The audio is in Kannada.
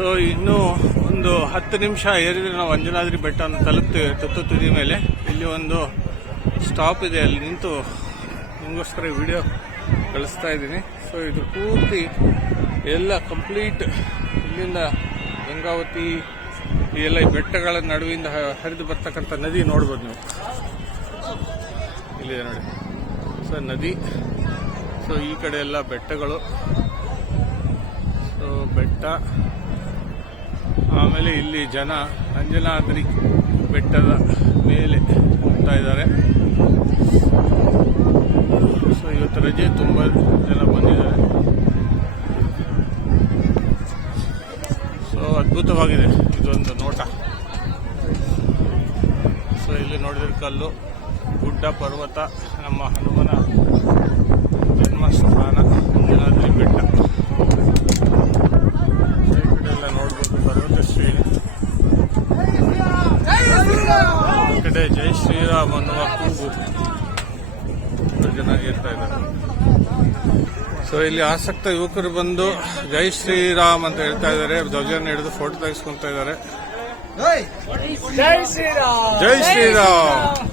ಸೊ ಇನ್ನು ಒಂದು ಹತ್ತು ನಿಮಿಷ ಏರಿದ್ರೆ ನಾವು ಅಂಜನಾದ್ರಿ ಬೆಟ್ಟವನ್ನು ತಲುಪ್ತೇವೆ, ತುತ್ತು ತುದಿ ಮೇಲೆ. ಇಲ್ಲಿ ಒಂದು ಸ್ಟಾಪ್ ಇದೆ, ಅಲ್ಲಿ ನಿಂತು ನಿಮಗೋಸ್ಕರ ವಿಡಿಯೋ ಕಳಿಸ್ತಾ ಇದ್ದೀನಿ. ಸೊ ಇದು ಪೂರ್ತಿ ಎಲ್ಲ ಕಂಪ್ಲೀಟ್ ಇಲ್ಲಿಂದ ಗಂಗಾವತಿ, ಈ ಎಲ್ಲ ಬೆಟ್ಟಗಳ ನಡುವಿಂದ ಹರಿದು ಬರ್ತಕ್ಕಂಥ ನದಿ ನೋಡ್ಬೋದು ನೀವು. ಇಲ್ಲಿದೆ ನೋಡಿ. ಸೊ ನದಿ. ಸೊ ಈ ಕಡೆ ಎಲ್ಲ ಬೆಟ್ಟಗಳು. ಸೊ ಬೆಟ್ಟ. ಆಮೇಲೆ ಇಲ್ಲಿ ಜನ ಅಂಜನಾದ್ರಿ ಬೆಟ್ಟದ ಮೇಲೆ ಹೋಗ್ತಾ ಇದ್ದಾರೆ. ಸೊ ಇವತ್ತು ರಜೆ ತುಂಬ ಜನ ಬಂದಿದ್ದಾರೆ. ಸೊ ಅದ್ಭುತವಾಗಿದೆ ಇದೊಂದು ನೋಟ. ಸೊ ಇಲ್ಲಿ ನೋಡಿದ್ರೆ ಕಲ್ಲು, ಗುಡ್ಡ, ಪರ್ವತ, ನಮ್ಮ ಹನುಮನ ಜನ್ಮಸ್ಥಾನ ಅಂಜನಾದ್ರಿ ಬೆಟ್ಟ ಈ ಕಡೆ ಎಲ್ಲ ನೋಡ್ಬೋದು ಪರ್ವತ ಶ್ರೇಣಿ ಜೈ ಶ್ರೀರಾಮ್ ಅನ್ನುವ ಕೂಗು ಇರ್ತಾ ಇದ್ದಾರೆ. ಸೊ ಇಲ್ಲಿ ಆಸಕ್ತ ಯುವಕರು ಬಂದು ಜೈ ಶ್ರೀರಾಮ್ ಅಂತ ಹೇಳ್ತಾ ಇದ್ದಾರೆ. ಧ್ವಜನ ಹಿಡಿದು ಫೋಟೋ ತೆಗೆಸ್ಕೊಂತ ಇದ್ದಾರೆ. ಜೈ ಶ್ರೀರಾಮ್! ಜೈ ಶ್ರೀರಾಮ್!